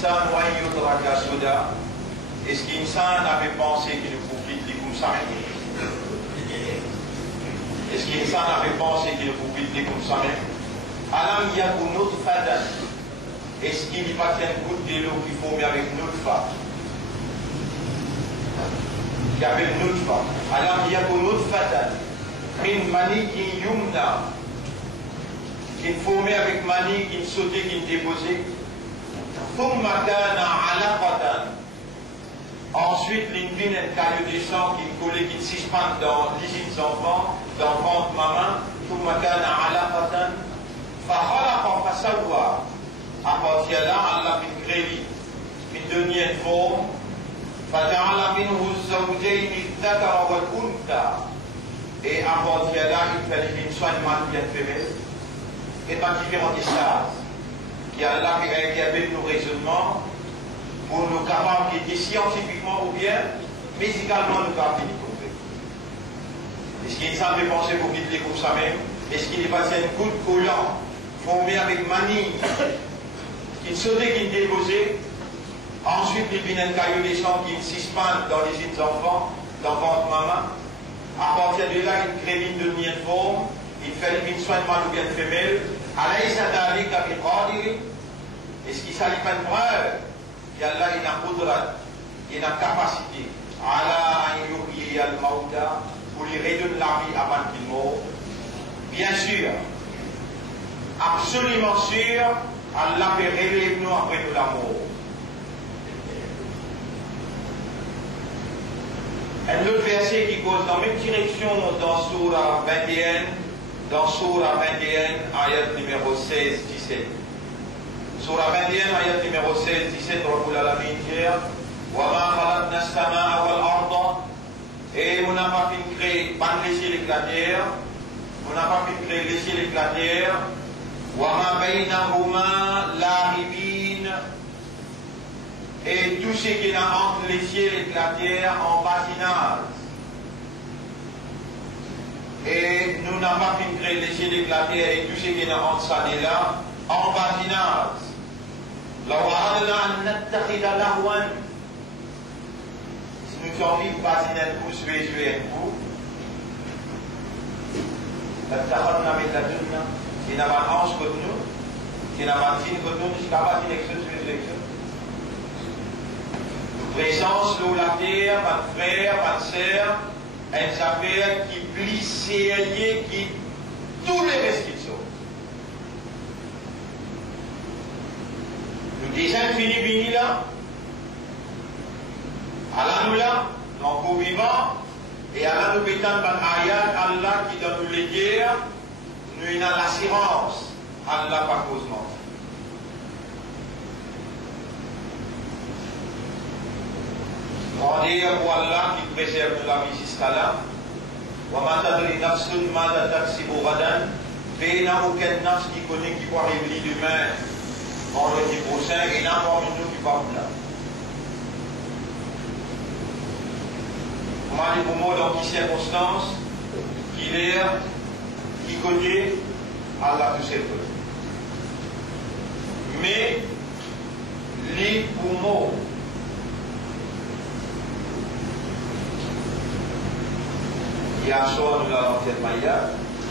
insan wa yutraka suda. Est-ce qu'insan avait pensé qu'il ne pouvait plus comme ça? Est-ce qu'insan avait pensé qu'il ne pouvait plus comme ça? Alam yakun nutfatan. Est-ce qu'il n'y a pas qu'une goutte de l'eau qu'il faut mettre avec nutfa? Qui appelle nutfa. Alam yakun nutfatan. Min mani qui yumna. Qu'il faut mettre avec mani, qu'il sautait, qu'il déposait. Thumma kana alaqatan. Ensuite, l'invine est caillou de sang qui collait, qui suspend dans l'usine d'enfants, dans le ventre maman. Thumma kana alaqatan. Fakhalaqa fasawwa. À partir de là, Allah fait créer une deuxième forme. فَجَعَلَ مِنْهُ الزَّوْجَيْنِ الذَّكَرَ وَالْأُنثَى. Et à partir de là, il fait une soignement bien femelle. Et dans différents stades, qui Allah qui avait nos raisonnements pour nous capables d'être scientifiquement ou bien médicalement nous capables de trouver. Est-ce qu'il semble penser pour qu'il comme ça même? Est-ce qu'il est passé une goutte collant formée avec manie? Qui sautait, qui déposait, ensuite il vient un caillou des sangs qui suspend dans les yeux des enfants, dans le ventre maman. À partir de là, il crée une deuxième forme, il fait une soignement ou bien femelle. Est-ce qu'il s'agit pas de preuve? Il y a là une qudrat, une capacité, pour lui redonner la vie avant qu'il meure. Bien sûr, absolument sûr. Allah peut réveiller nous après nous la mort. Un autre verset qui cause dans la même direction dans Surah 21, ayat numéro 16-17. Surah 21, ayat numéro 16-17, Rabbul Alamin dit وَمَا خَلَقْنَا السَّمَاءَ وَالْأَرْضَ. Et on n'a pas pu créer, pas laisser la terre, on n'a pas pu créer, laisser la terre. وَمَا بَيْنَهُمَا لَاعِبِينَ. Et tout ce qui est entre les cieux et la terre en basinage. Et nous n'avons pas pu créer les cieux et la terre et tout ce qui est entre ça et là en basinage. لَوْ أَرَدْنَا أَن نَتَّخِذَ لَهْوًا. Si nous sommes vivants basinage pour jouer un coup, لَتَّخَذْنَا مِنْ لَدُنَّا. Qui n'a pas d'ange comme nous, qui n'a pas de signe comme nous, qui n'a pas d'élection sur les élections. Présence, l'eau, la terre, pas de frère, pas de sœur, elles affaires qui plissent, qui tous les restrictions. Nous disons fini, fini là, Allah nous là, encore vivant, et Allah nous pétante par ayat, Allah qui donne nous les guerres. Nous avons l'assurance, Allah pas cause mort. On dit pour Allah qui préserve la vie jusqu'à là. وَمَا تَدْرِي نَفْسٌ مَاذَا تَكْسِبُ غَدًا. Et il n'y a aucun nafs qui connaît qui va arriver demain, vendredi prochain, et il n'y a pas de nous qui va là. On m'a dit pour moi dans quelle circonstance, qu'il est. Qui connaît Allah tout seul. Mais les poumons, il y a un soir nous allons faire Maya,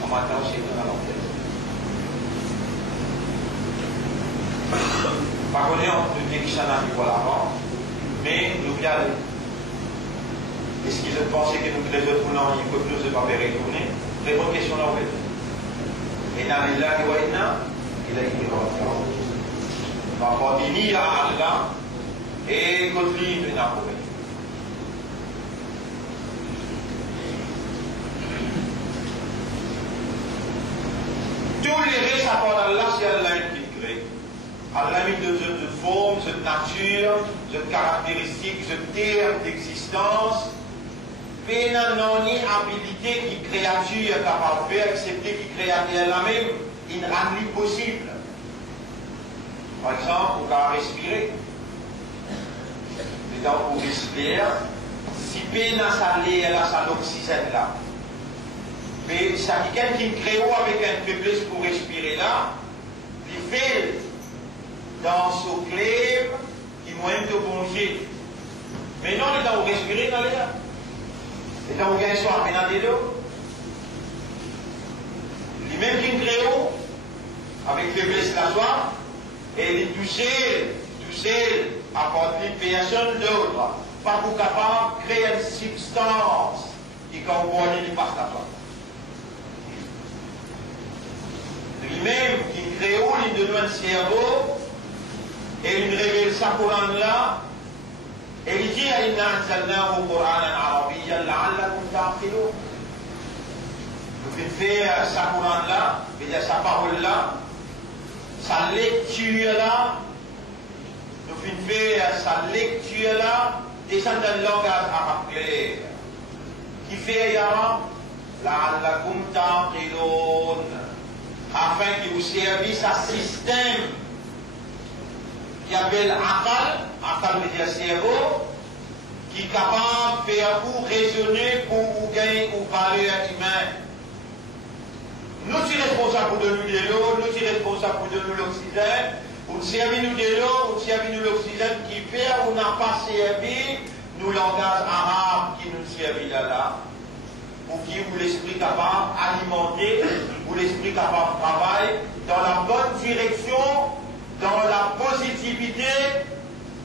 en matin aussi nous allons faire. Par contre, nous disons que ça n'a pas l'avant, mais nous regardons. Est-ce qu'ils ont pensé que nous les autres poulants, ils peuvent nous pas faire retourner? Très bonne question là, oui. Inna lillahi wa inna ilayhi raji'un. Va pas dire à Allah et continue de n'approuver. Tous les restes à part d'Allah, c'est Allah qui crée. Allah a mis de forme, de nature, de caractéristiques, de terme d'existence. Mais non ni habilité qui créature est capable de faire, excepté qui créature elle-même, il rend possible. Par exemple, on va respirer. Et donc, on respire. Si peine à saler, elle a sa l'oxygène là. Mais ça dit quelqu'un qui crée avec un faiblesse pour respirer là, il fait dans son clé, de bouger. Mais non, il est dans le respirer dans l'air. Il est dans le gain soir, mais dans l'eau. Lui-même qui crée avec le blesse la soif, et il touché à porter personne d'autre. Pas pour capable de créer une substance qui comporte du passe la soif. Lui-même qui crée il donne un cerveau, et il révèle sa Coran là, et il dit à Inna anzalnahu Qur'anan Arabiyyan la'allakum ta'qilun. Nous faire sa Coran là, c'est-à-dire sa parole là, sa lecture là, nous faire sa lecture là, descend dans le langage arabe clair. Qui fait Yara la'allakum ta'qilun, afin que vous servisse à système qui appelle Akal veut dire cerveau, qui est capable de faire vous raisonner pour vous gagner ou valeur humaine. Nous sommes responsables de nous de l'eau, nous sommes responsables de nous l'oxygène, nous servons nous de l'eau, nous servons nous l'oxygène qui fait ou n'a pas servi nous langage arabe qui nous servent là, pour qui vous l'esprit capable d'alimenter, vous l'esprit capable de travailler dans la bonne direction, dans la positivité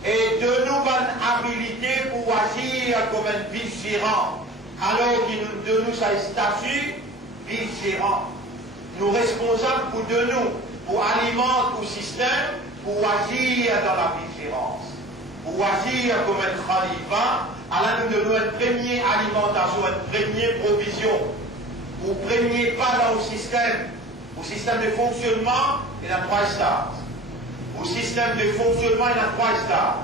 et de nouvelles habilités pour agir comme un vice-gérant. Alors qu'il de nous a statut vice-gérant. Nous responsables pour de nous, pour alimenter le système, pour agir dans la vice-gérance. Pour agir comme un khalifa, alors nous donnons une première alimentation, une première provision. Pour premier pas dans le système de fonctionnement, il y a 3 stades. Au système de fonctionnement, il y a 3 stades.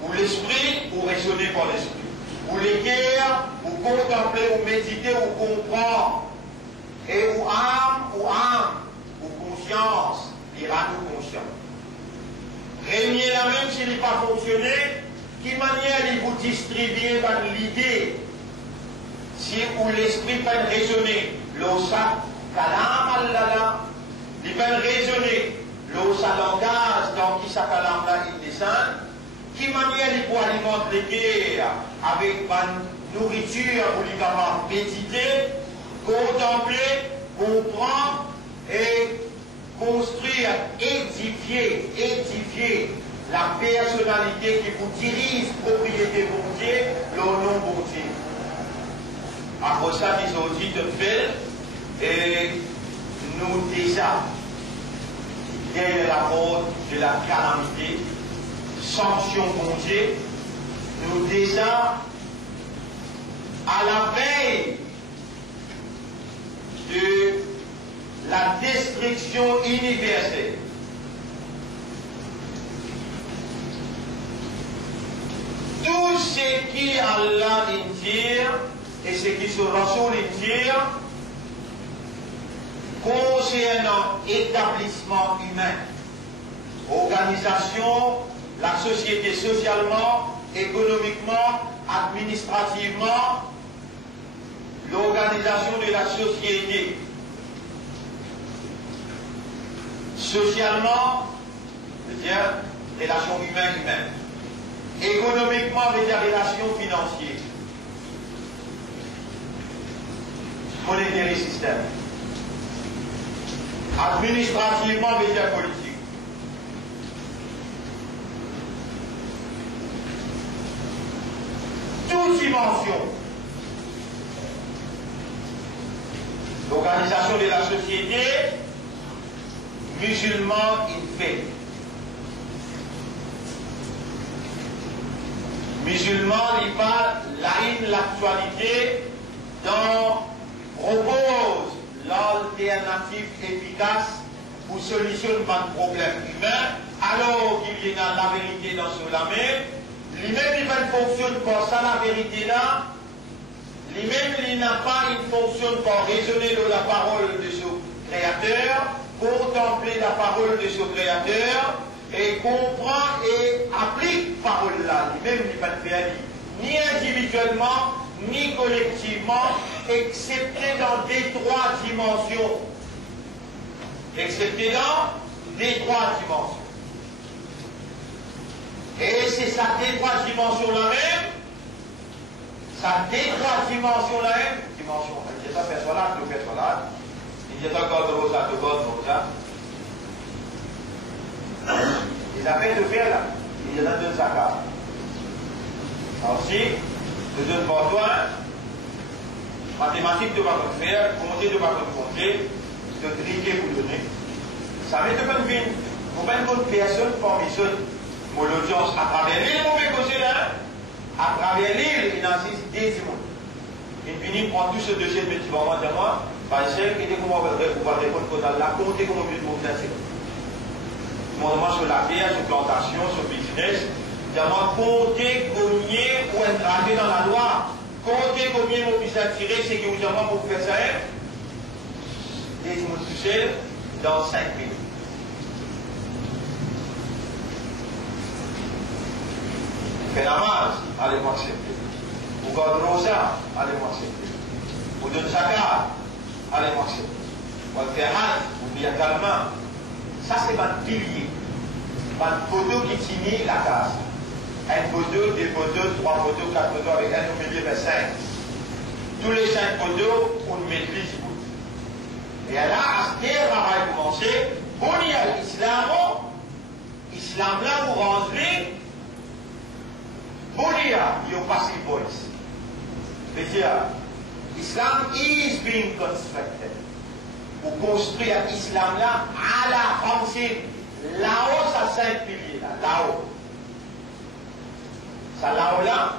Pour l'esprit, pour raisonner par l'esprit. Pour les guerres, pour contempler, ou méditer, ou comprendre. Et ou âme, ou conscience, ira nous conscient. Régner la même s'il n'est pas fonctionné, qui manière il vous distribuer par l'idée, si ou l'esprit peut raisonner, l'osa, kalam allala, il peut raisonner. L'eau, ça langage dans qui ça calme là, il descend. Qui manière il peut alimenter les guerres avec une nourriture pour les capables méditer, contempler, comprendre et construire, édifier la personnalité qui vous dirige, propriété bon Dieu, le nom bon Dieu. Après ça, ils ont dit de faire et nous déjà. Derrière la mort de la calamité, sanction mon Dieu, nous déjà à la veille de la destruction universelle. Tout ce qui Allah tire et ce qui se Rasoul tire concernant établissement humain, organisation, la société socialement, économiquement, administrativement, l'organisation de la société. Socialement, c'est-à-dire relations humaines. Économiquement, c'est-à-dire relations financières. Monétaire et système. Administrativement, médias politiques. Toute dimension. L'organisation de la société, musulman, il fait. Musulman, il parle l'actualité dans propose l'alternative efficace pour solutionner un problème humain, alors qu'il y a la vérité dans ce même, lui-même il ne fonctionne pas ça la vérité là, lui-même il n'a pas, il fonctionne pas raisonner de la parole de son créateur, contempler la parole de son créateur, et comprend et applique parole là, lui-même il ne peut pas faire ni individuellement, ni collectivement, excepté dans des 3 dimensions. Excepté dans des 3 dimensions. Et c'est sa trois dimensions la même. Sa trois dimensions la même. Dimension, il y a ça personnage, tout personnage. Il y a encore de rosa, de bonne rosa. Il a fait de faire là. Il y en a deux saccades. Alors si, je donne pour toi, mathématiques de ma faire, compter de ma compter, de triquer pour donner. Ça met de bonne vie. Pour une bonne personne, parmi ceux, mon audience, à travers l'île, mon causer là, à travers l'île, il insiste des mots. Il finit prend tout ce deuxième petit moment de moi, par exemple, il dit comment on va répondre qu'on a la compter comment on veut nous faire. Moi, sur la terre, sur plantation, sur business, d'abord compter combien pour entrer dans la loi, compter combien vous puissiez attirer, c'est que vous avez pour faire ça, et vous tout seul dans 5 minutes. Fait la masse, allez m'accepter. Vous gardez rosa, allez m'accepter. Vous donnez sa carte, allez m'accepter. Vous faites hâte, vous dites calmement. Ça, c'est votre pilier. Votre poteau qui tient la case. Un poteau, deux poteaux, trois poteaux, quatre poteaux, avec un au milieu de 5. Tous les 5 poteaux, on maîtrise. Et là, à ce terrain, on va commencer. Bon, il y a l'islam. Islam là, vous rentrez. Bon, il y a passive voice. C'est-à-dire, Islam is being constructed. Pour construire l'islam là, à la pensée. Là-haut, ça 5 piliers là, là-haut. Ça là-haut là,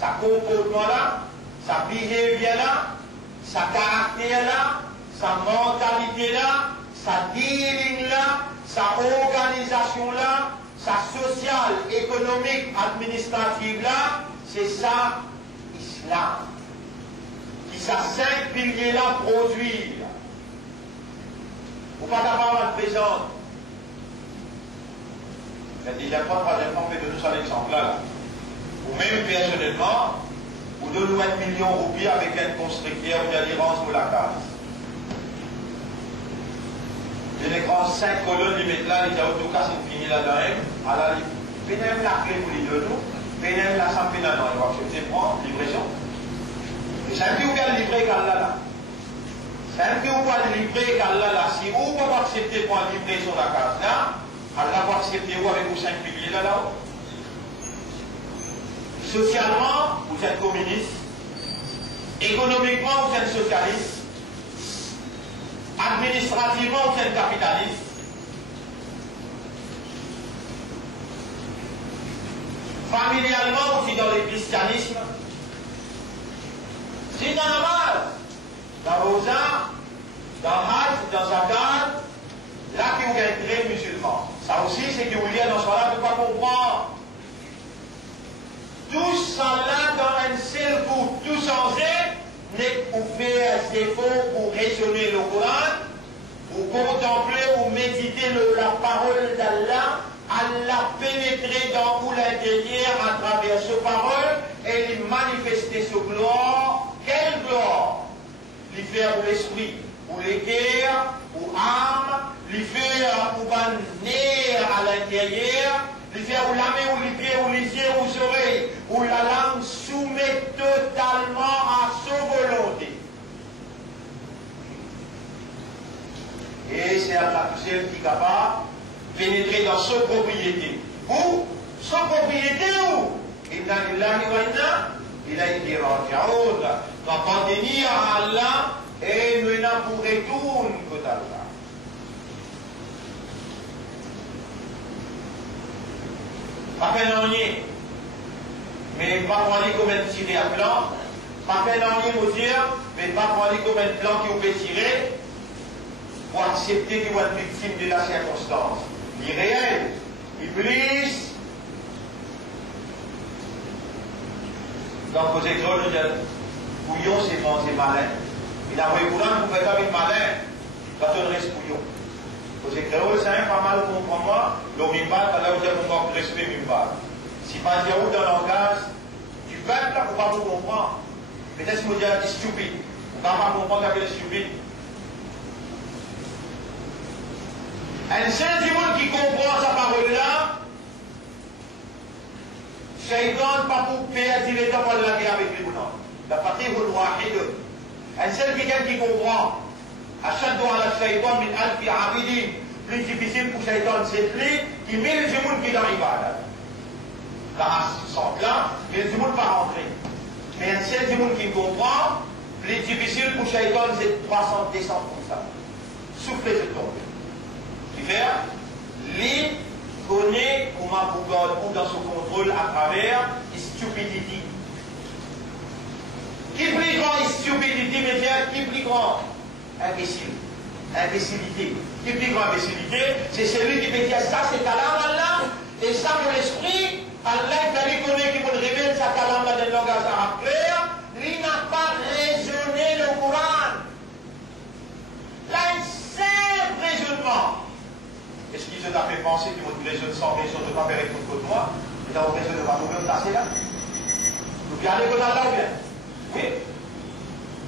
ça comportement là, ça behavior là, sa caractère là, sa mentalité là, sa dealing là, sa organisation là, sa sociale, économique, administrative là, c'est ça, Islam. Qui ça 5 piliers là produire. Vous ne pouvez pas avoir de présent. La deuxième fois, troisième fois, on fait de nous un exemple là. Ou même personnellement, ou de nous 1 million de roupies avec un constructeur ou d'adhérence pour la case. Je les prends 5 colonnes, les mettre là, les autocars sont finis là-dedans. Alors, ils prennent la clé pour les deux nous, prennent la sample là-dedans, ils vont accepter, prendre livraison. Et c'est qui vous vient livrer quand là. C'est qui vous va livrer quand là. Si vous ne pouvez pas accepter pour livrer sur la case là, alors va accepter vous avec vos 5 piliers là-haut. Socialement, vous êtes communiste. Économiquement, vous êtes socialiste. Administrativement, vous êtes capitaliste. Familialement, vous êtes dans le christianisme. C'est normal. Dans Rosa, dans Hajj, dans Zakat, là qui vous êtes très musulman. Ça aussi, c'est que vous liez dans ce là, de pas comprendre. Tout ça là dans un seul coup, tout sans aide, n'est pour faire des efforts pour raisonner le Coran, pour contempler ou méditer la parole d'Allah, Allah pénétrer dans vous l'intérieur à travers ce parole et lui manifester ce gloire. Quelle gloire? Lui faire pour l'esprit, pour les guerres, pour âme, lui faire pour banner à l'intérieur, lui faire pour la main, ou les pieds, ou les yeux, ou les oreilles, où la langue soumet totalement à sa volonté. Et c'est Allah qui est capable de pénétrer dans sa propriété. Où? Sa propriété où? Inna lillahi wa inna ilayhi raji'un. Appartenir à Allah et nous n'en pourrons tout que d'Allah. Pas fait rien, mais pas prendre comme un tiré à plan. Pas fait rien, vous dire, mais pas prendre comme un plan qui vous peut tirer pour accepter que vous êtes victime de la circonstance. L'irréel, Iblis. Donc, vous êtes drôle de dire, bouillon, c'est malin. Il a voulu bouillon, vous faites avec malin, quand on reste bouillon. Vous êtes drôle, c'est pas mal pour moi, l'homme mimba, quand vous avez mon respect mimba. Si pas dire où dans le langage, du peuple, là, vous ne pouvez pas vous comprendre. Peut-être que vous dites, c'est stupide. Vous ne pouvez pas comprendre qu'il est stupide. Un seul du monde qui comprend sa parole là, Shaitan pas pour faire dire temps pour la guerre avec les boulons. La fatih al-wahid. Un seul quelqu'un qui comprend. Achadu ala shaitan min alfi abidin. Plus difficile pour Shaitan, c'est lui qui met les gens qui sont dans l'ibad. Là, sont là, mais les gens ne pas rentrer. Mais un seul gens qui comprend, plus difficile pour Shaitan, c'est 300 descendre comme ça. Souffler, je tombe. Tu fais, lui connaît comment vous dans son contrôle à travers stupidity. Qui plus grand stupidity, mais qui plus grand imbécile. Imbécilité. Qui plus grand imbécilité, c'est celui qui peut dire ça, c'est kalam Allah, et ça, pour l'esprit, Allah, il connaît qui vous révèle sa kalam là dans le langage arabe clair, lui n'a pas raisonné le Coran. Là, un simple raisonnement. Est-ce qu'ils se t'a fait penser que votre raisonne sans raison de ne pas faire écoute contre moi, et dans votre raison de ne pas mourir, tasser là? Vous regardez que Allah bien. Oui.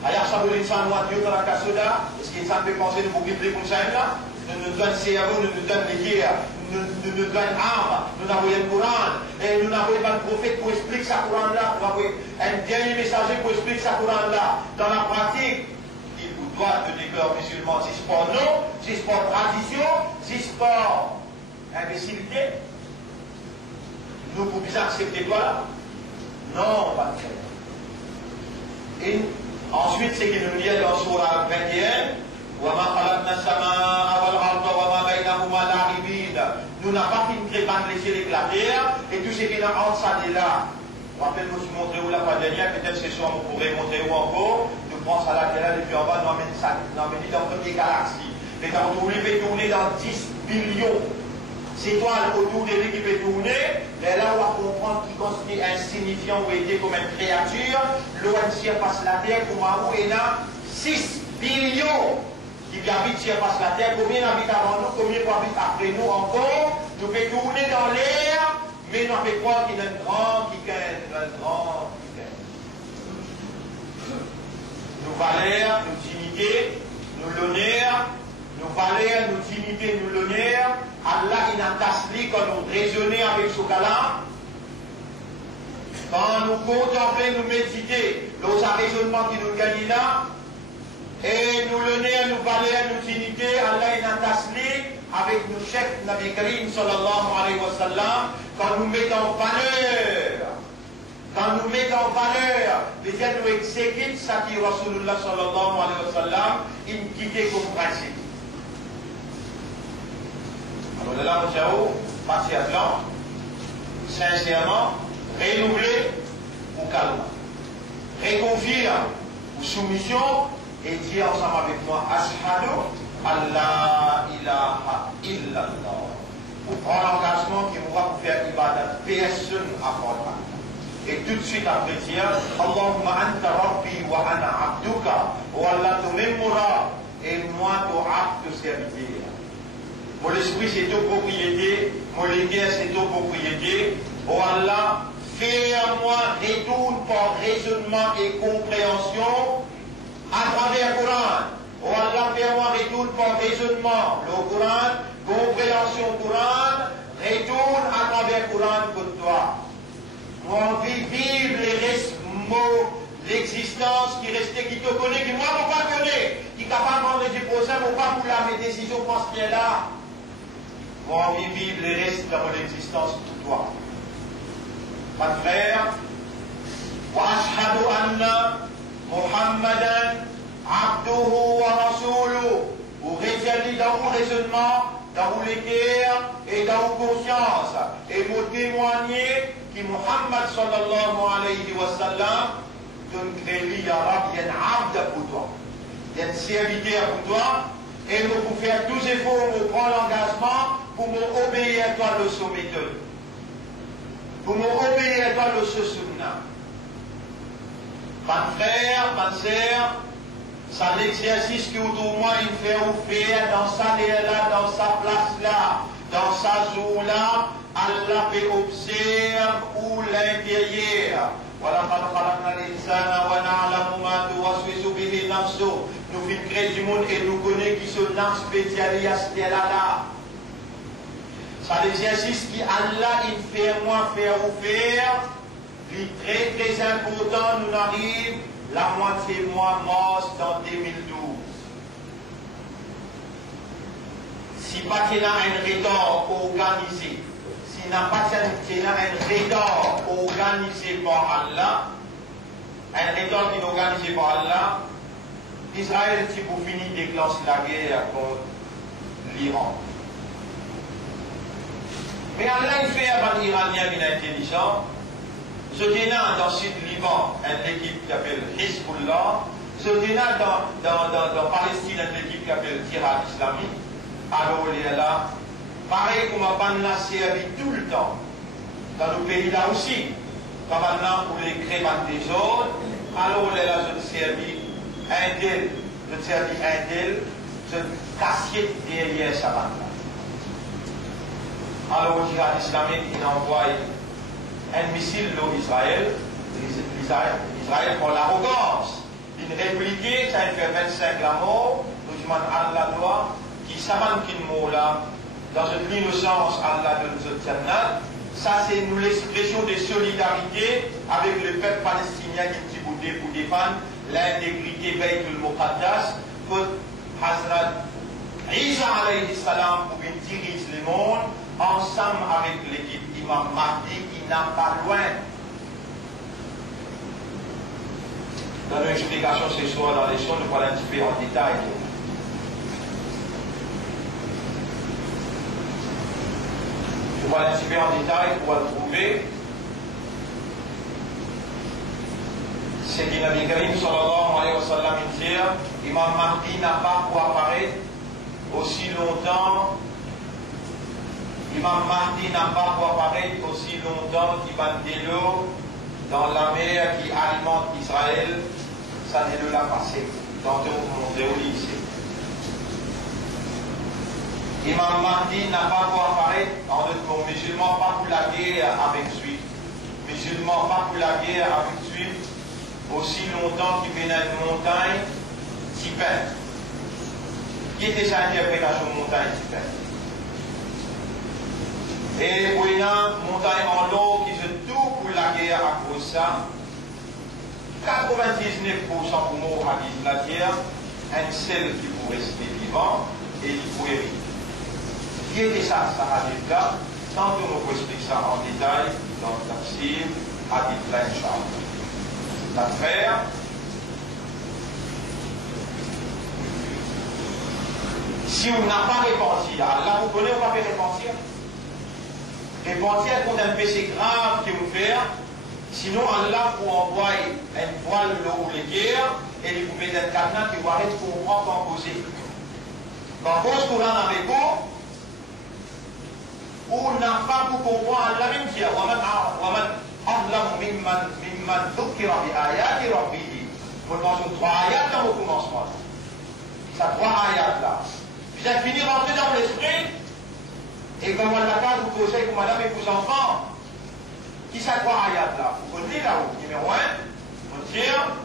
Alors, ça veut dire que ça nous a dit dans la casse-là. Est-ce qu'il ça me fait penser de vous quitter comme ça là? Nous nous donne cerveau, nous nous donne les guerres, nous nous donne armes, nous avons le Coran, et nous n'avons pas de prophète pour expliquer ce Coran là, nous avons un dernier messager pour expliquer ce Coran là. Dans la pratique, il vous doit de déclarer musulman, si c'est pas non, si c'est pas tradition, si c'est pas imbécilité. Nous pouvons accepter quoi là? Non, pas de fait. Et ensuite, c'est qu'il nous dit dans Surah 21, nous n'avons pas fini de créer les cieux et la terre, et tout ce qui est en ça est là. Rappelle-nous, je montrer où la fois dernière, peut-être ce soir, on pourrait montrer où encore, nous prenons ça là, et puis en bas, nous emmène ça, nous emmène dans toutes les galaxies. Mais quand vous voulez tourner dans 10 billions d'étoiles autour de lui qui peut tourner, et là, on va comprendre qu'il constitue insignifiant ou était comme une créature, l'ONC passe la terre, pour où il y a 6 billions qui habitent sur la terre, combien habitent avant nous, combien habitent après nous encore, nous pouvons tourner dans l'air, mais nous pouvons croire qu'il y a un grand qui gagne, un grand qui gagne. Nous valeurs, nous dignité, nous l'honneur, nous valeurs, nous dignité, nous l'honneur, Allah il a tasli quand nous raisonnons avec ce cas-là, quand nous contemplons, nous méditer, nos raisonnements qui nous gagnent là, et nous l'honneur, nous valeurs, nous dignité, Allah il a tasli avec nos chefs Nabi Karim sallallahu alayhi wa sallam, quand nous mettons en valeur, les gens nous exécutent ça qui Rasulullah sallallahu alayhi wa sallam, il quittait comme principe. Alors là, nous avons passé à blanc, sincèrement, renouveler ou calme, réconfire ou soumission, et dire ensemble avec moi, Ashhadu Allah ilaha illallah. Pour prendre l'engagement qui va vous faire ibadat, personne à part. Et tout de suite après dire, Allahumma anta rabbi wa ana abduka, wa Allah tu mémora, et moi tu acte serviteur. Mon esprit c'est ton propriété, mon léguer c'est ton propriété, oh Allah, fais à moi retourne par raisonnement et compréhension à travers le Coran. Oh Allah, fais-moi retourne par raisonnement le Coran, compréhension Coran, retourne à travers le Coran pour toi. Moi, envie de vivre l'existence qui restait, qui te connaît, qui moi, ne pas connaît, qui est capable de prendre des procès, mais pas pour mes décisions, pense qu'il est là. Moi, envie de vivre les restes de mon existence pour toi. Mon frère, wa ashhadu anna Muhammadan abduhu wa rasuluhu. Vous réalisez dans vos raisonnements, dans vos guerres et dans vos consciences. Et vous témoignez que Muhammad sallallahu alayhi wa sallam donne créé l'arabe, il y a un abd pour toi. Il y a un serviteur pour toi. Et nous pouvons faire tous les efforts pour prendre l'engagement pour m'obéir à toi le sommeteur. Pour m'obéir à toi le sunna. Mon frère, ma sœur, c'est l'exercice que autour de moi il fait ou faire dans sa là, dans sa place là, dans sa zone là, Allah peut observer où l'intérieur. وَلَقَدْ خَلَقْنَا الْإِنسَانَ وَنَعْلَمُ مَا تُوَسْوِسُ بِهِ نَفْسُهُ. Nous filtrons du monde et nous connaissons qui se lance spécialisé à ce là. C'est l'exercice qui Allah il fait moi faire ou faire. Il est très très important, nous arrive la moitié mois mort dans 2012. Si pas qu'il y a un rédor organisé, s'il n'a pas qu'il y a un rédor organisé par Allah, un rédor qui est organisé par Allah, Israël, si vous finissez, déclenche la guerre contre l'Iran. Mais Allah, il fait un Iranien qui est intelligent. Je dis dans le sud Liban, une équipe qui s'appelle Hezbollah. Je dis dans Palestine, une équipe qui s'appelle Jihad islamique. Alors, il est là. Pareil comme on a servi tout le temps. Dans nos pays là aussi. Quand maintenant, pour les crémants des autres, alors, il est là, je servis un d'eux. Je servis un d'eux. Je cassier derrière sa bande. Alors, le Jihad islamique, il envoie un missile dans Israël. Israël prend l'arrogance. Il réplique, ça fait 25 la mort. Nous demandons à Allah loi qui s'amène qu'il mot là, dans une innocence, Allah de nous obtenir. Ça, c'est nous l'expression de solidarité avec le peuple palestinien qui est voté pour défendre l'intégrité Baytul Muqaddas que Hazrat Isa alayhi salam pour diriger le monde ensemble avec l'équipe Imam Mahdi qui n'a pas loin. Dans l'explication ce soir dans les choses, nous allons un petit peu en détail. Je vais aller un petit peu en détail pour le trouver. C'est que Nabi Karim sallallahu alayhi wa sallam dit, Imam Mahdi n'a pas pu apparaître aussi longtemps. Imam Mahdi n'a pas pu apparaître aussi longtemps qu'il va de l'eau dans la mer qui alimente Israël. Ça ne l'a pas passé. Tantôt vous montez au lycée. Imam Mahdi n'a pas pu apparaître, en d'autres mots, musulman pas pour la guerre avec Suisse. Musulman pas pour la guerre avec Suisse aussi longtemps qu'il venait de montagne Tipin. Qui était sa interprétation de montagne Tipin? Et pour une montagne en l'eau qui se tout pour la guerre à cause de ça. 99% pour mourir à la guerre, un seul qui pourrait rester vivant et qui pourrait vivre. Qui était ça, ça hadith là? Tantôt on peut expliquer ça en détail dans le tafsir, hadith là, Inch'Allah. L'affaire. Si on n'a pas répandu, Allah vous connaît, on va faire répandir. Répandir contre un péché grave qui vous fait. Sinon, Allah vous envoie un voile ou les guerres et il vous met un cadenas qui va arrêter pour comprendre en causer. Quand vous êtes avec vous, on n'a pas pour comprendre Allah même dire Mimman dhukira bi ayati rabbihi. Nous pensons 3 ayats dans le commencement. Ça 3 ayats là. Vous avez fini rentrer dans l'esprit et comme Allah vous conseille pour madame et vos enfants. Qui ça 3 ayats là? Vous connaissez là-haut. Numéro 1, on tire.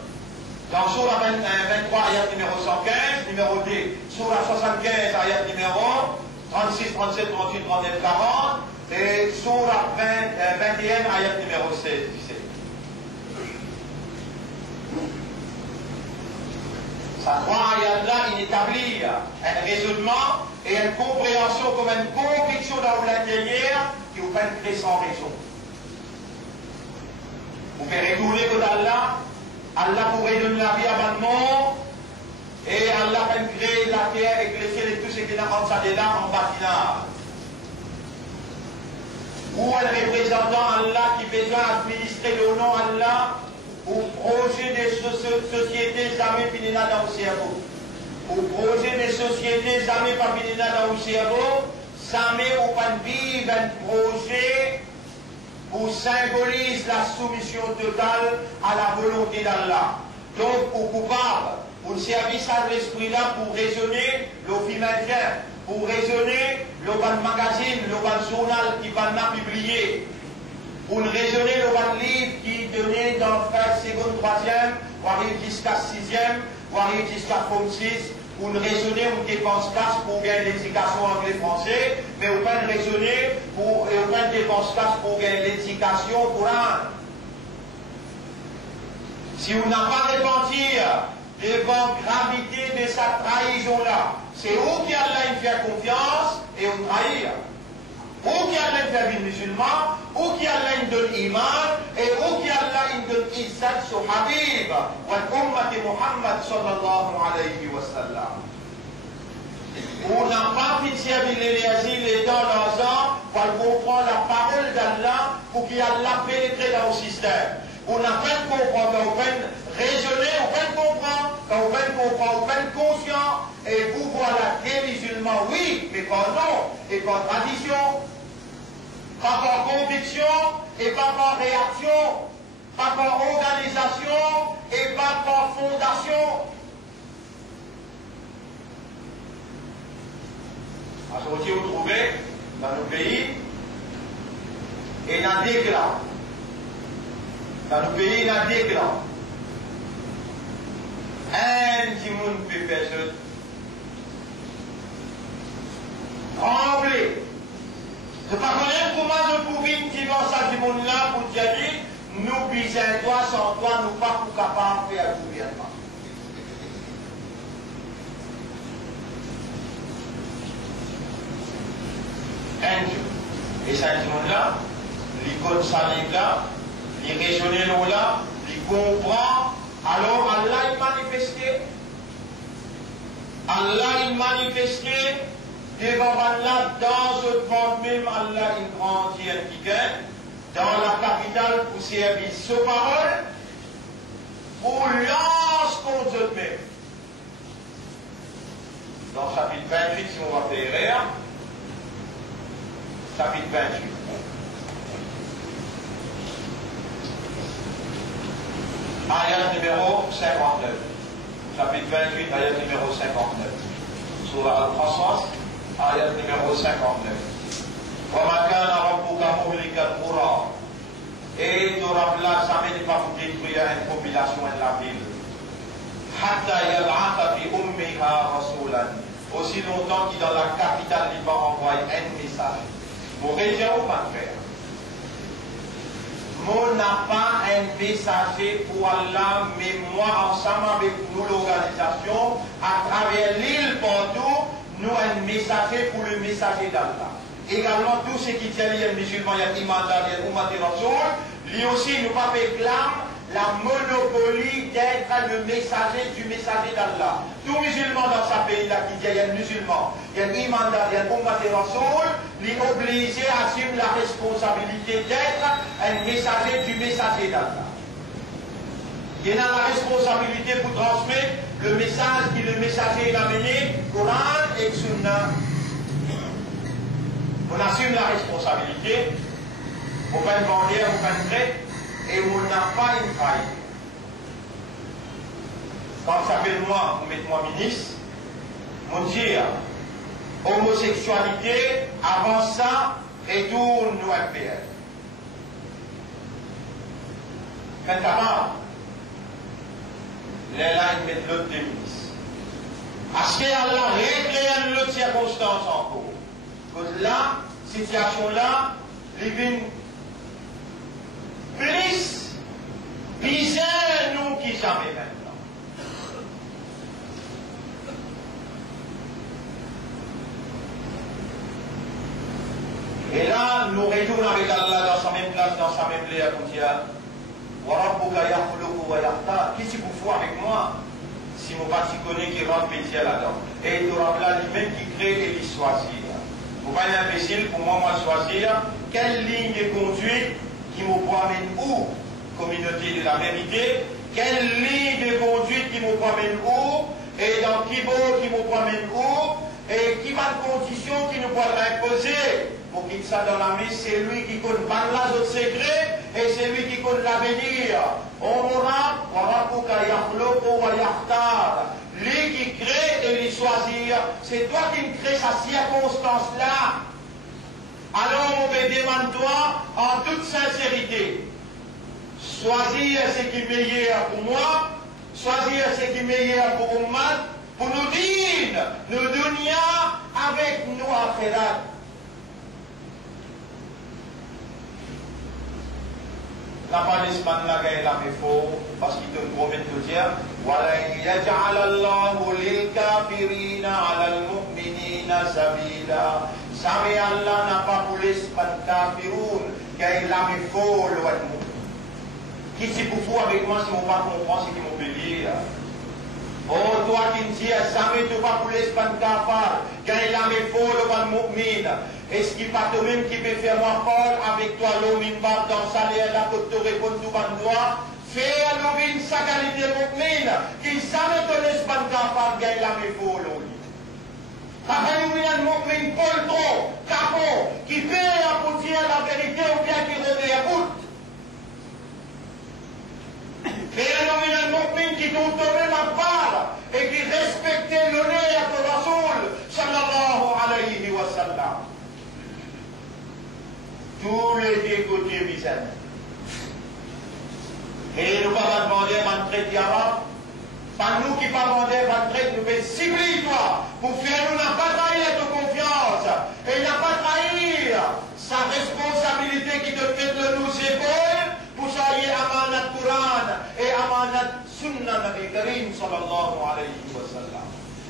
Dans Surah 23, ayat numéro 115, numéro 2, Surah 75, ayat numéro 36, 37, 38, 39, 40, et Surah 21, ayat numéro 16, 17. Ça 3 ayats là, il établit un raisonnement et une compréhension comme une conviction dans l'intérieur qui vous fait créer sans raison. Vous pouvez retourner contre Allah. Allah pourrait donner la vie à mort et Allah peut créer la terre et le ciel et tout ce qui est dans ça de là en bâtiment. Ou un représentant Allah qui besoin d'administrer le nom Allah ou projet des sociétés jamais finies dans le cerveau. Ou projet des sociétés jamais pas finies dans le cerveau, jamais ou pas vivre un projet pour symboliser la soumission totale à la volonté d'Allah. Donc, pour coupable, pour servir à l'esprit là, pour raisonner le film indien, pour raisonner le ban magazine, le ban journal qui va nous publier, pour raisonner le ban livre qui donnait dans le seconde, troisième, ou arrive jusqu'à 6e, ou arrive jusqu'à 6, pour raisonner ou dépense casse pour gagner l'éducation anglais-français, mais on peut raisonner pour dépense casse pour gagner l'éducation courante. Si on n'a pas repentir devant la gravité de sa trahison-là, c'est où qui Allah fait confiance et on trahit. Où qui Allah fait le musulman, où qui Allah donne iman, et où qui Allah donne izzat sur Habib, wa l'ummat Muhammad sallallahu alayhi wa sallam. On n'a pas pitié avec les dans leurs ans, pour comprendre la parole d'Allah, pour qu'il Allah pénètre dans le système. On n'a pas de comprendre, on peut raisonner, on peut comprendre, on peut comprendre, on peut conscient, et vous voilà des musulmans, oui, mais pas non, et pas tradition, pas par conviction, et pas par réaction, pas par organisation, et pas par fondation. Aujourd'hui, vous trouvez dans nos pays, et dans des déclin. Dans nos pays, il y a des grands. Un petit monde peut faire ça. Trembler. Je ne sais pas comment nous pouvons dire ça du monde là pour dire nous bisons toi, sans toi, nous pas capables de faire le gouvernement. Un Dieu. Et ça, du monde là, l'icône salique là, il raisonne là, il comprend, alors Allah il manifesté. Allah il manifesté devant Allah dans ce monde même, Allah il grandit un petit dans la capitale pour servir sa parole, pour lance contre eux-mêmes. Dans le chapitre 28, si on va faire chapitre 28. Ayat numéro 59. Chapitre 28, ayat numéro 59. Surah Al-Qasas, ayat numéro 59. وَمَا كَانَ رَبُّكَ مُهْلِكَ الْقُرَىٰ. Et ton Rabb là, jamais n'est pas pour détruire une population et la ville. حَتَّى يَبْعَثَ فِي أُمِّهَا رَسُولًا. Aussi longtemps qu'il dans la capitale il va envoyer un message. Mon région ou pas faire. Moi n'a pas un messager pour Allah, mais moi ensemble avec nous l'organisation, à travers l'île partout, nous un messager pour le messager d'Allah. Également tous ceux qui tiennent les musulmans, il y a l'imam d'Allah, lui aussi nous pas réclame la monopolie d'être le messager du messager d'Allah. Tout musulman dans sa pays là qui dit il y a un musulman, il y a l'imam d'Allah, il y a il est obligé à assumer la responsabilité d'être un messager du messager d'Allah. Il a la responsabilité pour transmettre le message que le messager a amené, Coran et Sunna. On assume la responsabilité, on va une bandière, on va une traite, et on n'a pas une faille. Quand ça s'appelle moi, on met moi ministre, on dit homosexualité, avant ça, retourne nous un PL. Quand avant, les là, ils mettent l'autre des ministres. Est-ce qu'Allah réclame l'autre circonstance encore? Parce que là, situation-là, les vignes plus bizarre nous qui jamais maintenant. Et là, nous retournons avec Allah dans sa même place, dans sa même plaie, pour dire qu'est-ce que vous faites avec moi si mon parti connaît qui rentre petit là-dedans? Et il y aura là lui-même qui crée et qui choisit. Vous ne pouvez pas être imbécile pour moi choisir quelle ligne de conduite qui me promène où? Communauté de la vérité. Quelle ligne de conduite qui me promène où? Et dans qui me promène où? Et qui va de conditions qui nous pourra imposer? Pour qu'il ça dans la mise, c'est lui qui connaît pas les autres secrets et c'est lui qui connaît l'avenir. On aura, lui qui crée et lui choisir. C'est toi qui me crée sa circonstance-là. Alors on me demande toi en toute sincérité. Choisir ce qui est meilleur pour moi, choisir ce qui est meilleur pour Ummah, pour nous dire, nous dunya avec nous akhirat. La punishment là gagne la faux parce qu'il te promet de dire وَلَنْ يَجْعَلَ اللَّهُ لِلْكَافِرِينَ عَلَى الْمُؤْمِنِينَ سَبِيلًا. Jamais Allah n'a pas voulu ce kafiroun gagne la faux le qui c'est pour vous avec moi si on pas comprendre ce qu'ils m'ont payé. Oh, toi qui me dis, jamais tu vas pouler ce kafar, gagne la faux le mu'min. Est-ce qu'il pas toi-même qui peut faire moi Paul avec toi l'homme dans sa là que tu réponds tout ban toi? Fais l'homme sa qualité mu'min qui jamais te laisse pas kafar gagne la faux l'homme. Parce qu'il y a un mu'min poltron, capot, qui fait pour dire la vérité ou bien qui redéroute. Mais il y a un mu'min qui tombe même à part et qui respectait l'honneur de Rasoul sallallahu alayhi wa sallam. Tous les deux côtés bizarres. Et nous ne pouvons pas demander un traité arabe. Pas nous qui ne pouvons pas demander un traité, nous pouvons cibler toi pour faire nous n'a pas trahir de confiance et n'a pas trahir sa responsabilité qui te fait de nous épaules pour ça y est amanat Quran et amanat Sunnah Nabi Karim sallallahu alayhi wa sallam.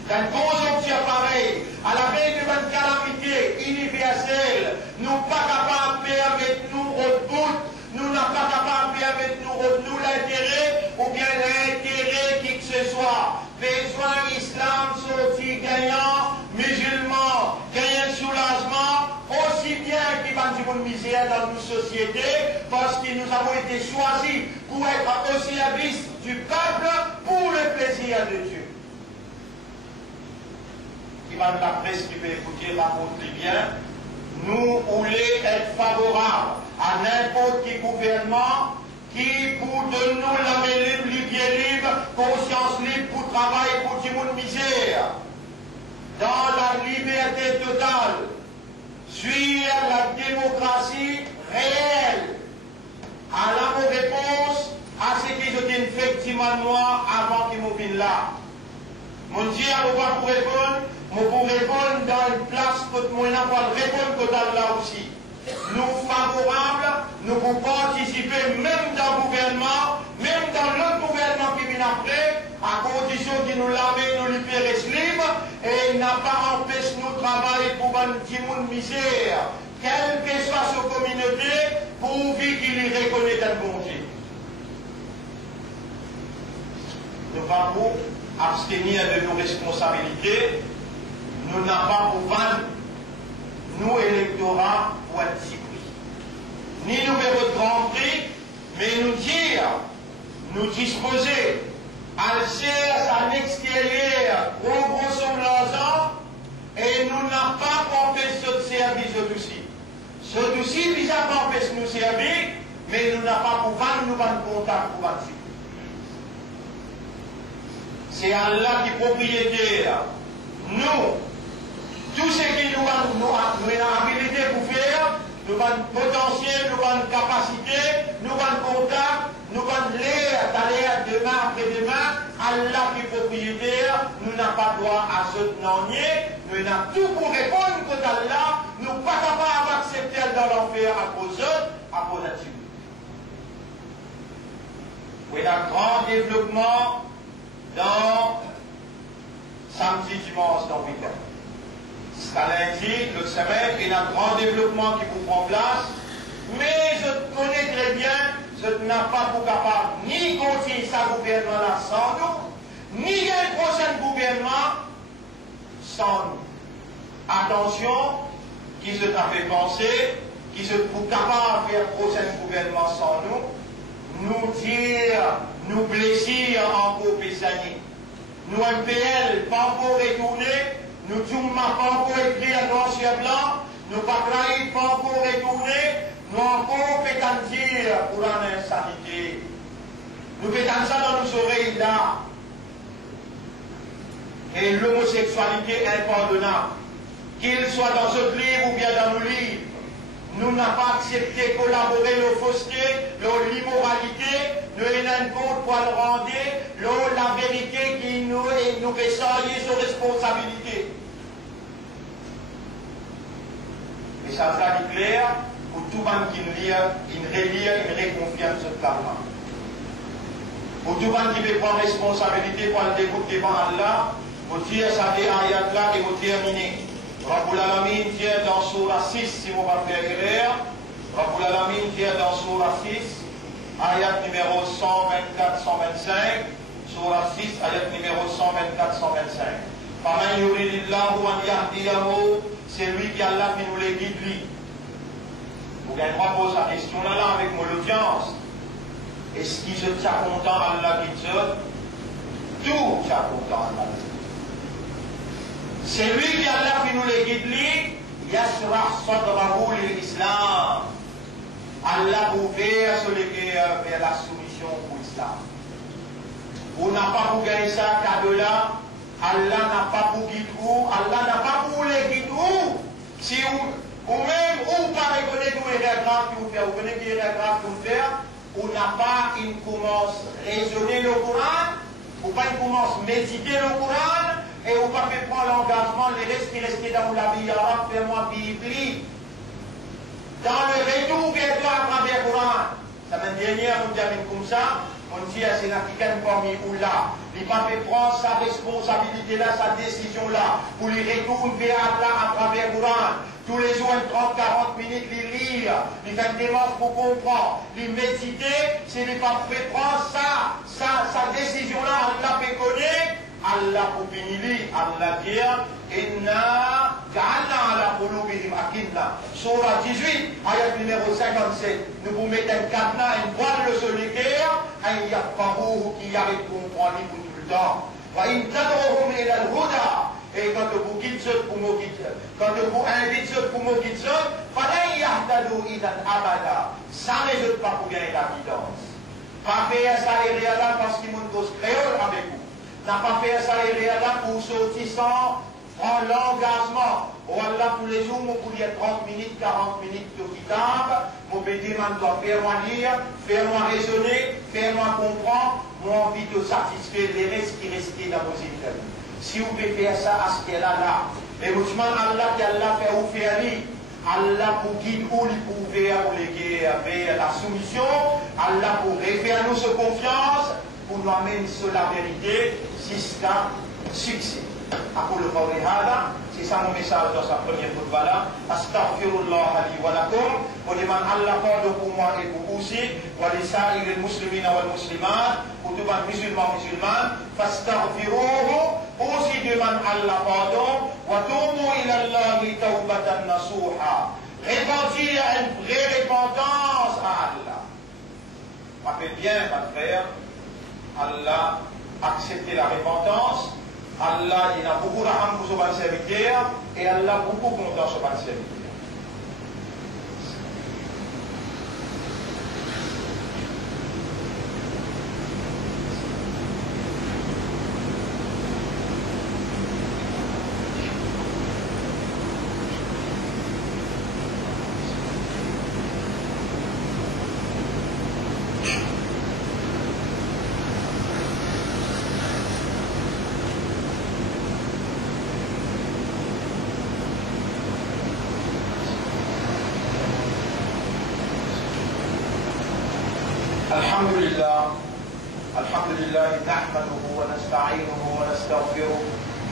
Quand on tient pareil, à la veille de une calamité universelle, nous ne sommes pas capables de permettre nous au bout, nous ne sommes pas capables de permettre nous l'intérêt ou bien l'intérêt qui que ce soit. Besoin islam sorti gagnant, musulman, gagnant soulagement, aussi bien qu'il va y avoir une misère dans nos sociétés, parce que nous avons été choisis pour être au service du peuple pour le plaisir de Dieu. Qui va de la presse qui peut écouter raconte bien, nous voulons être favorables à n'importe quel gouvernement qui pour de nous la libre, pied libre, conscience libre pour travailler pour tout le monde misère, dans la liberté totale, suivre la démocratie réelle, à la réponse à ce qu'ils ont effectivement moi avant qu'ils m'oublient là. Mon Dieu, je ne pas pour répondre, je peux répondre dans une place que moi, je ne répondre total là aussi. Nous favorables, nous pouvons participer même dans le gouvernement, même dans l'autre gouvernement qui vient après, à condition qu'il nous lave, nous libérer libre, et il n'a pas empêché nous de travailler pour un petit monde misère, quelle que soit sa communauté, pourvu qu'il y reconnaisse un bon Dieu. Nous allons abstenir de nos responsabilités, nous n'avons pas pour vendre nous, électorats, pour être si pris. Ni nous faire votre grand prix, mais nous dire, nous disposer à le faire à l'extérieur, au gros somme l'argent, et nous n'avons pas empêché ce service aussi. Ce aussi, nous n'avons pas empêché nous servir, mais nous n'avons pas pour vendre nous vendre contact pour vendre. C'est Allah qui est propriétaire. Nous, tout ce qui nous a habilité pour faire, nous avons potentiel, nous avons capacité, nous avons contact, nous avons l'air d'aller demain après-demain, Allah qui est propriétaire, nous n'avons pas droit à ce nanier, nous avons tout pour répondre que Allah, nous ne sommes pas capables d'accepter dans l'enfer à cause de Dieu. Oui, il y a un grand développement dans samedi, dimanche, dans le week-end. C'est à lundi, l'autre semaine, il y a un grand développement qui vous prend place, mais je connais très bien, je n'ai pas pour capable ni continuer ce gouvernement-là sans nous, ni un prochain gouvernement sans nous. Attention, qui se t'a fait penser, qui se trouve capable de faire prochain gouvernement sans nous dire, nous blessir encore des années. Nous, MPL, pas encore retourné, nous ne pas encore écrit à noir sur blanc, nous pas trahi, pas encore retourné, nous encore pétant dire pour l'insanité. Nous pétant ça dans nos oreilles là. Et l'homosexualité impardonnable, qu'il soit dans ce livre ou bien dans nos livres, nous n'avons pas accepté de collaborer nos faussetés, l'immoralité, nous n'avons compte pour le rendre, la vérité qui nous fait ça, il est sur responsabilité. Et ça dit clair, pour tout le monde qui nous lit, il réconfirme ce plan-là. Pour tout le monde qui veut prendre responsabilité pour le dégoût devant Allah, vous dire ça des ayats là et vous terminer. Rabbul Alamin vient dans Surah 6, si vous va faire erreur. Rabbul Alamin vient dans Surah 6, ayat numéro 124-125. Surah 6, ayat numéro 124-125. Faman yuridillahu an yahdiyahu, c'est lui qui Allah qui nous les guide lui. Vous gagnez pas poser la question là avec mon audience. Est-ce qu'il se tient content Allah qui se tout tient content Allah. C'est lui qui Allah qui nous les guide lui. Yashrah sadrahu l'islam. Allah ouvert sur les cœurs vers la soumission pour l'islam. Vous n'avez pas pour gagner ça cadeau-là. Allah n'a pas pour guider où. Allah n'a pas pour les guider où. Si ou même ou pas reconnaître où est grave que vous faites, vous connaissez qui est grave que vous faites, ou n'a pas une commence raisonner le Coran, ou pas une commence méditer le Coran, et ou pas fait prendre l'engagement, les rester dans la vie arabe, fais-moi Bible. Dans le retour vers toi à travers le Coran, ça m'a dernière, on dit comme ça, on dit c'est la qui gagne parmi ou là. Il va fait prendre sa responsabilité là, sa décision là, pour lui retourner vers Allah à travers le Coran. Tous les jours, 30-40 minutes, il lire, il fait des démarches pour comprendre, il méditer, c'est lui pas fait prendre sa décision là, Allah fait connaître, Allah pour finir, Allah dit, Inna ja'alna ala qulubihim akinna. Surah 18, ayat numéro 57. Nous vous mettons un cadenas, une voile sur les cœurs, un yafqahuhu qui arrive pour comprendre pour tout le temps. Wa in tad'uhum ila al-huda. Et quand vous guidez pour me guider, quand vous invitez pour me guider, fallait yahtadou idan abada. Ça ne résout pas pour gagner la guidance. Pas faire ça et là parce qu'il monte cause créole avec vous. N'a pas fait ça et là pour sortir sans prendre l'engagement. Oh Allah, tous les jours, vous pouvez 30 minutes, 40 minutes de kitab. Mon bédi, man doit faire-moi lire, faire-moi raisonner, faire-moi comprendre. Moi, envie de satisfaire les restes qui restent dans vos états. Si vous pouvez faire ça à ce qu'elle a là, et vous demandez à Allah qu'Allah fait ou faire lui, Allah pour guider ou lui pour ouvrir ou les vers la soumission, Allah pour refaire nous ce confiance, pour nous amener sur la vérité, jusqu'à succès. أقول قولي هذا سيسمى مثال dans sa première khutbah là astaghfirullah li wa lakum wa liman allaqadukum wa ibusi wa lisair almuslimin wal muslimat kutuban musulman fastaghfiruhu aussi liman allaqadum wa tubu ila Allah tawbatan nasuha. Repentir à une vraie repentance à Allah. Rappelez bien, ma frère, Allah accepter la repentance. Allah, il a beaucoup d'âme pour son serviteur et Allah beaucoup content sur son serviteur. الحمد لله نحمده ونستعينه ونستغفره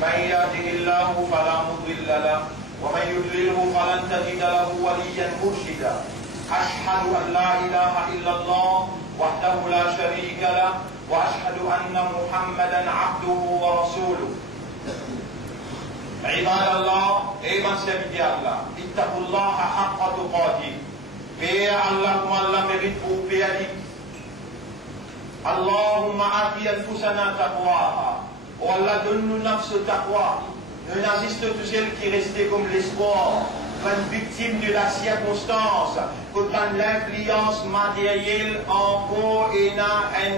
من يهده الله فلا مضل له ومن يضلله فلن تجد له وليا مرشدا. أشهد أن لا إله إلا الله وحده لا شريك له وأشهد أن محمدا عبده ورسوله. عباد الله أيضا سبيل الله اتقوا الله حق تقاته. Père Allah, comme Allah mérite pour Père. Allahumma ati anfusana taqwaha. Oh Allah, donne-nous nafs taqwa. Ne n'assiste tous celles qui restaient comme l'espoir, comme victimes de la circonstance, comme dans l'influence matérielle encore et dans un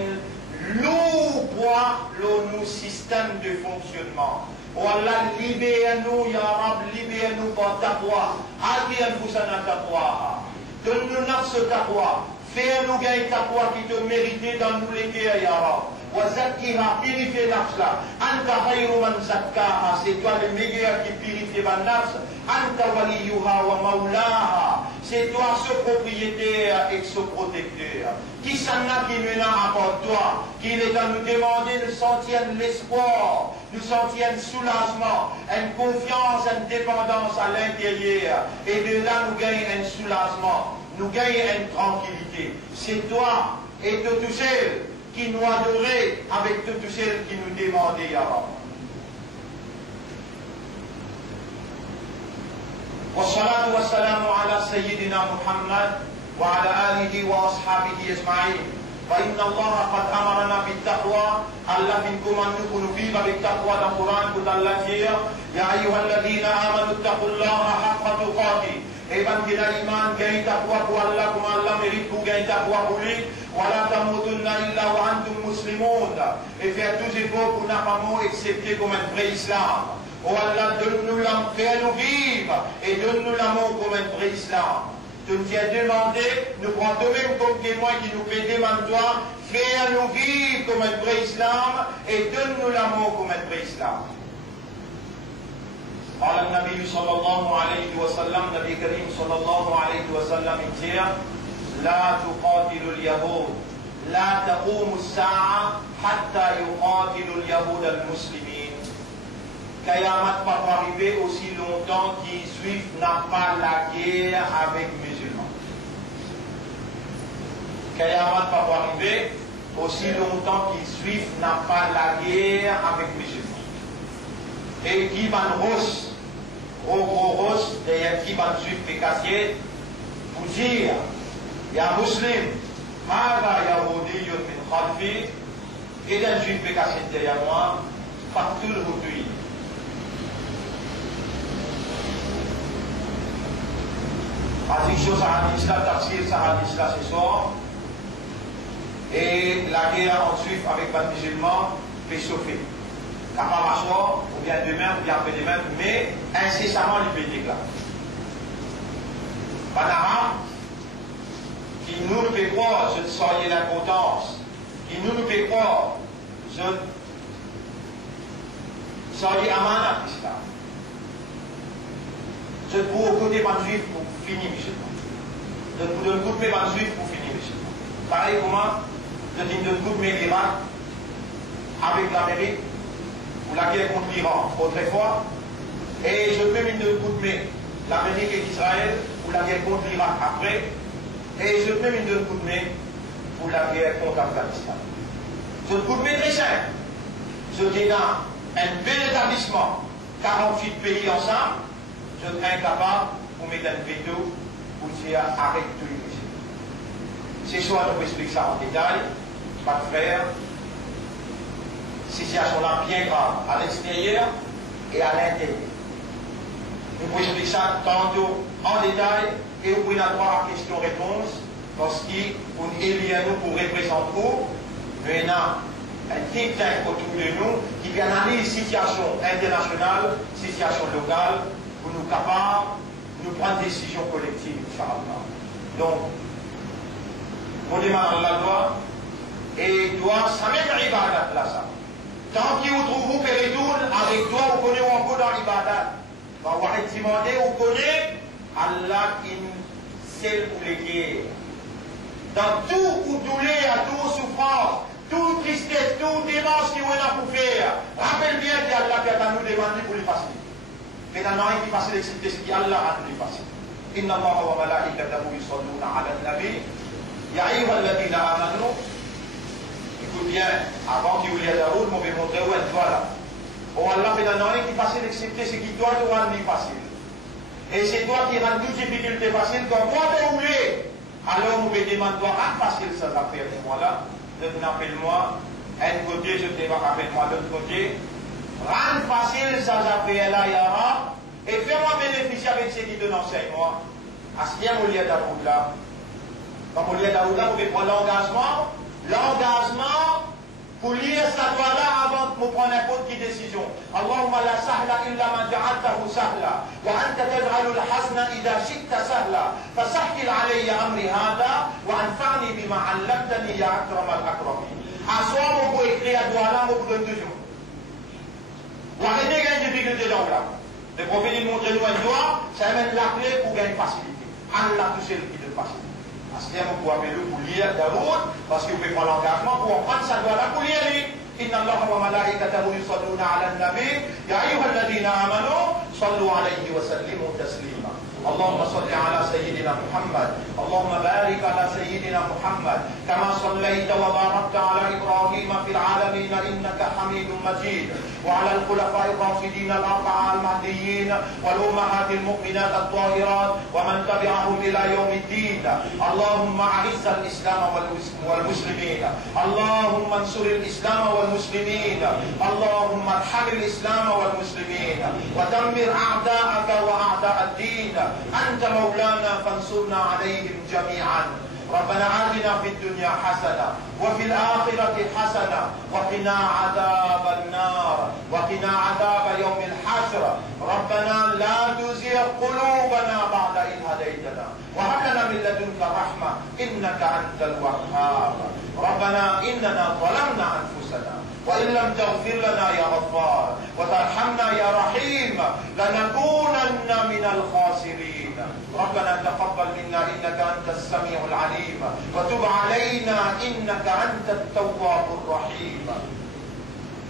lourd poids dans nos systèmes de fonctionnement. Oh Allah, libère-nous, Ya Rab, libère-nous par taqwa. Ati anfusana taqwaha. Donne-nous nafs taqwa. Fais-nous gagner taqwa qui te mérite dans nous les cœurs, Ya Rab. وزكها purifie nafs là. Anta khayru man zakkaha, c'est toi le meilleur qui purifie ma nafs. Anta waliyuha wa maulaha, c'est toi ce propriétaire et ce protecteur. Qui s'en a qui nous a à part toi, qu'il est à nous demander de sentir l'espoir, nous sentir un soulagement, une confiance, une dépendance à l'intérieur. Et de là nous gagnons un soulagement, nous gagnons une tranquillité. C'est toi et tout celles qui nous adorait avec tout celles qui nous demandaient, Ya Rab. والصلاة والسلام على سيدنا محمد وعلى آله وأصحابه أجمعين. فإن الله قد أمرنا بالتقوى. الله منكم أن نكون فيها بالتقوى. القرآن قد الله يا أيها الذين آمنوا اتقوا الله حق تقاته. Evan kita iman gain takwa ku Allah kuma Allah mérite ku gain takwa ku lui wala tamutunna illa wa antum muslimun, et faire tous efforts pour n'a pas mot excepté comme un vrai islam. Oh Allah, donne-nous l'amour, fais-nous vivre et donne-nous l'amour comme un vrai islam. Tu nous as demandé, nous prends toi-même comme témoin qui nous fait demander toi, fais-nous vivre comme un vrai islam et donne-nous l'amour comme un vrai islam. قال النبي صلى الله عليه وسلم نبي كريم صلى الله عليه وسلم يقول لا تقاتلوا اليهود لا تقوم الساعة حتى يقاتلوا اليهود المسلمين. Qayamat va pas arriver aussi longtemps que les Juifs n'ont pas la guerre avec les musulmans. Qayamat va pas arriver aussi longtemps que les Juifs n'ont pas la guerre avec les musulmans. Et qui van Ross, gros Ross, derrière qui van Juif pécassier, pour dire, il y a un muslim, Hada Yahudi min Khalfi, et un Juif pécassier derrière moi, Fatul Hutui. Attention, ça hadith là, tafsir, ça hadith là ce soir. Et la guerre en Juif avec les musulmans fait chauffer. Car pas m'asseoir, ou bien demain, ou bien après-demain, mais incessamment il fait déclarer. Panama, qui nous fait croire, je ne soyez l'impotence, qui nous fait croire, je soyez amana l'islam. Je ne peux côté pas juif pour finir musulman. Je ne peux couper pas juif pour finir musulman. Pareil comment, je dis de couper l'Irak avec l'Amérique, ou la guerre contre l'Iran autrefois, et je peux de couper l'Amérique et Israël, ou la guerre contre l'Irak après, et je peux de couper pour la guerre contre l'Afghanistan. Je coupe très simple. Je dis dans un bel établissement, 48 pays ensemble, je suis incapable pour mettre un veto pour dire arrête tout les musulmans. C'est soit on explique ça en détail, pas de frère, situation là bien grave à l'extérieur et à l'intérieur. Nous pouvons expliquer ça tantôt en détail et vous pouvez avoir question-réponse parce qu'on élit à nous pour représenter où maintenant un think tank autour de nous qui vient analyser situation internationale, situation locale, pour nous capables de nous prendre des décisions collectives, Inch'Allah. Donc, on demande la loi et doit ça même ibadat là ça. Tant qu'il vous trouve vous péridounes avec toi, vous connaissez encore dans l'ibadat. On va demander, vous connaissez Allah qui celle pour les guerres. Dans tout ou douleur, toute souffrance, toute tristesse, toute démence qui on a pour faire, rappelle bien qu'Allah va nous demander pour les faciliter. Mais dans rien qui facilite accepter ce qu'Allah a nous facilité. Inna Allah wa malaikatahu yusalluna ala al-nabi ya ayyuhalladhina amanu. Écoute bien, avant qu'il y ait Daoud, on va montrer où elle doit là. Oh Allah fait dans rien qui facile d'accepter ce qui doit te rendre facile. Et c'est toi qui rends toute difficulté facile, quand moi tu oublié. Alors on me demande toi, rends facile ça affaire de moi là. Appelle-moi, un côté, je te rappelle-moi de l'autre côté. Rends facile ça affaire là, Ya Rab, et fais-moi bénéficier avec ce qui te enseigne moi. À ce qu'il y a Moulia Daoud là. Dans Moulia Daoud là, vous pouvez prendre l'engagement pour lire cette loi-là avant de me prendre n'importe quelle décision. Allahumma la sahla illa man ja'altahu sahla wa anta taj'alu al-hazna idha shi'ta sahla fasahhil alayya amri hadha wa anfa'ni bima 'allamtani ya akram al-akramin. À soi, on peut écrire à droit là, on peut donner toujours. Ou arrêtez une difficulté dans là. Le prophète il montre nous un doigt, ça amène la clé pour gagner facilité. Allah tout seul qui donne facilité. Parce que vous pouvez appeler pour lire Daoud, parce que vous pouvez prendre l'engagement pour prendre sa doigt là pour lire. إن الله وملائكته يصلون على النبي يا أيها الذين آمنوا صلوا عليه وسلموا تسليما اللهم صل على سيدنا محمد اللهم بارك على سيدنا محمد كما صليت وباركت على إبراهيم في العالمين إنك حميد مجيد وعلى الخلفاء الراشدين الأربعة المهديين والأمهات المؤمنات الطاهرات ومن تبعهم إلى يوم الدين اللهم أعز الإسلام والمسلمين اللهم انصر الإسلام والمسلمين اللهم ارحم الإسلام والمسلمين ودمر أعداءك وأعداء الدين أنت مولانا فانصرنا عليهم جميعا ربنا آتنا في الدنيا حسنة وفي الآخرة حسنة وقنا عذاب النار وقنا عذاب يوم الحشر ربنا لا تزغ قلوبنا بعد إذ هديتنا وهب لنا من لدنك رحمة إنك أنت الوهاب ربنا إننا ظلمنا أنفسنا وإن لم تغفر لنا يا غفار وترحمنا يا رحيم لنكونن من الخاسرين ربنا تقبل منا إنك أنت السميع العليم وتب علينا إنك أنت التواب الرحيم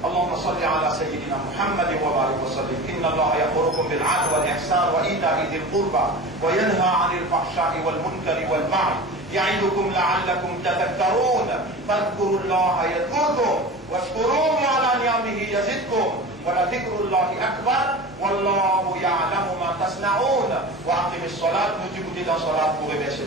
اللهم صل على سيدنا محمد وبارك وسلم إن الله يأمركم بالعدل والإحسان وإيتاء ذي القربى وينهى عن الفحشاء والمنكر والبغي يعظكم لعلكم تذكرون فاذكروا الله يذكركم واشكروه على نعمه يزدكم ولذكر الله أكبر والله يعلم ما تصنعون وأقم الصلاة نجيب إلى صلاة pour remercier